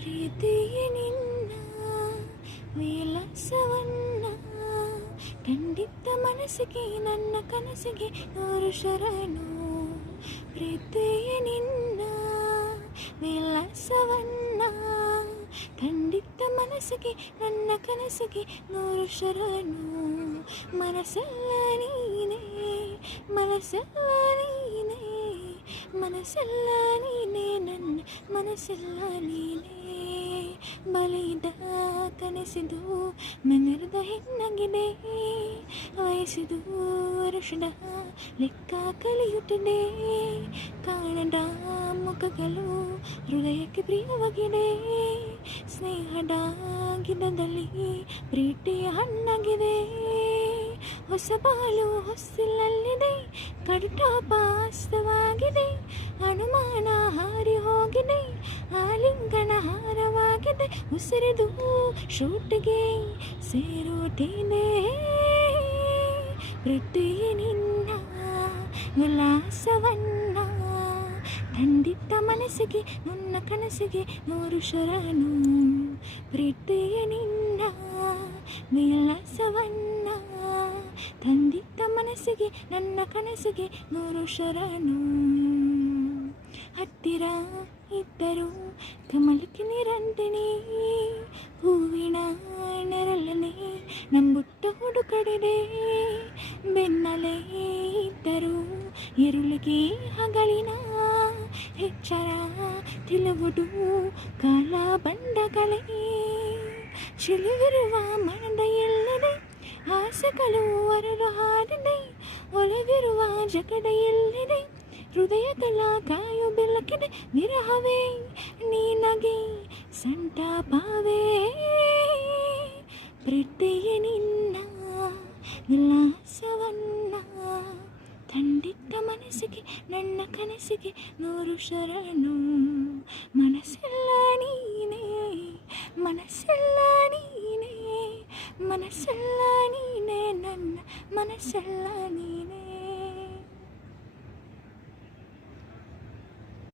ಪ್ರೀತಿಯೇ ನಿನ್ನ ವಿಲಾಸವನ್ನ ಕಂಡಿದ್ದ ಮನಸ್ಸಿಗೆ ನನ್ನ ಕನಸಿಗೆ ನೂರು ಶರಣು. ಪ್ರೀತಿಯೇ ನಿನ್ನ ವಿಲಾಸವನ್ನ ಕಂಡಿದ್ದ ಮನಸ್ಸಿಗೆ ನನ್ನ ಕನಸಿಗೆ ನೂರು ಶರಣು. ಮನಸ್ಸೆಲ್ಲ ನೀನೇ, ಮನಸ್ಸೆಲ್ಲ ನೀನೇ, ಮನಸ್ಸೆಲ್ಲ ನೀನೇ, ನನ್ನ ಮನಸ್ಸೆಲ್ಲ ನೀನೇ. ಬಲಿದ ಕನಸಿದು ನೆನೆದ ಹೆಣ್ಣಾಗಿದೆ, ವಯಸ್ಸಿದು ವರುಷದ ಲೆಕ್ಕ ಕಲಿಯುತ್ತಿದೆ. ಕಾಣದ ಮುಖಗಳು ಹೃದಯಕ್ಕೆ ಪ್ರಿಯವಾಗಿದೆ, ಸ್ನೇಹದ ಗಿಡದಲ್ಲಿ ಪ್ರೀತಿಯ ಹಣ್ಣಾಗಿದೆ. ಹೊಸ ಬಾಳು ಹೊಸ್ತಿಲಲ್ಲಿದೆ, ಕಡುಟ ಪಾಸ್ತವಾಗಿದೆ, ಅನುಮಾನ ಹಾರಿ ಹೋಗಿದೆ, ಆಲಿಂಗನ ಹಾರವಾಗಿದೆ. ಉಸಿರಿದು ಶೂಟಿಗೆ ಸೇರುತ್ತೇನೆ. ಪ್ರೀತಿಯೇ ನಿನ್ನ ವಿಲಾಸವನ್ನ ಕಂಡಿದ್ದ ಮನಸ್ಸಿಗೆ ನನ್ನ ಕನಸಿಗೆ ನೂರು ಶರಣು. ಪ್ರೀತಿಯೇ ನಿನ್ನ ವಿಲಾಸವನ್ನ ಕಂಡಿದ್ದ ಮನಸ್ಸಿಗೆ ನನ್ನ ಕನಸಿಗೆ ನೂರು ಶರಣು. ಹತ್ತಿರ ಇದ್ದರು ಕಮಲಕ್ಕೆ ನಿರಂದಿನಿ, ಹೂವಿನ ನೆರಳನೆ ನಂಬುಟ್ಟ ಹುಡುಕಡಿದೆ. ಬೆನ್ನಲೇ ಇದ್ದರು ഇരുಳಿಗೆ ಹಗಲಿನ ಎಚ್ಚರ ತಿಳಿಯುವುದು ಕಾಲ ಬಂದಗಳೇ. ಚಿಲಿವಿರುವ ಮನದ ಎಲ್ಲೆಡೆ ಆಸೆಗಳು ಹೊರಡು ಹಾಡಿದೆ, ಒಳಗಿರುವ ಜಗದ ಎಲ್ಲೆಡೆ ಹೃದಯಗಳ ಕಾಯು ಬೆಳಕಿದೆ. ವಿರಹವೇ ನಿನಗೆ ಸಂತಾಪವೇ, ಪ್ರೀತಿಯೇ ನಿನ್ನ ವಿಲಾಸವನ್ನ ಕಂಡಿದ್ದ ಮನಸ್ಸಿಗೆ ನನ್ನ ಕನಸಿಗೆ ನೂರು ಶರಣು. ಮನಸ್ಸೆಲ್ಲ ನೀನೇ, ಮನಸ್ಸೆಲ್ಲ ನೀನೇ, ಮನಸ್ಸೆಲ್ಲ ನೀನೇ, ನನ್ನ ಮನಸ್ಸೆಲ್ಲ ನೀನೇ.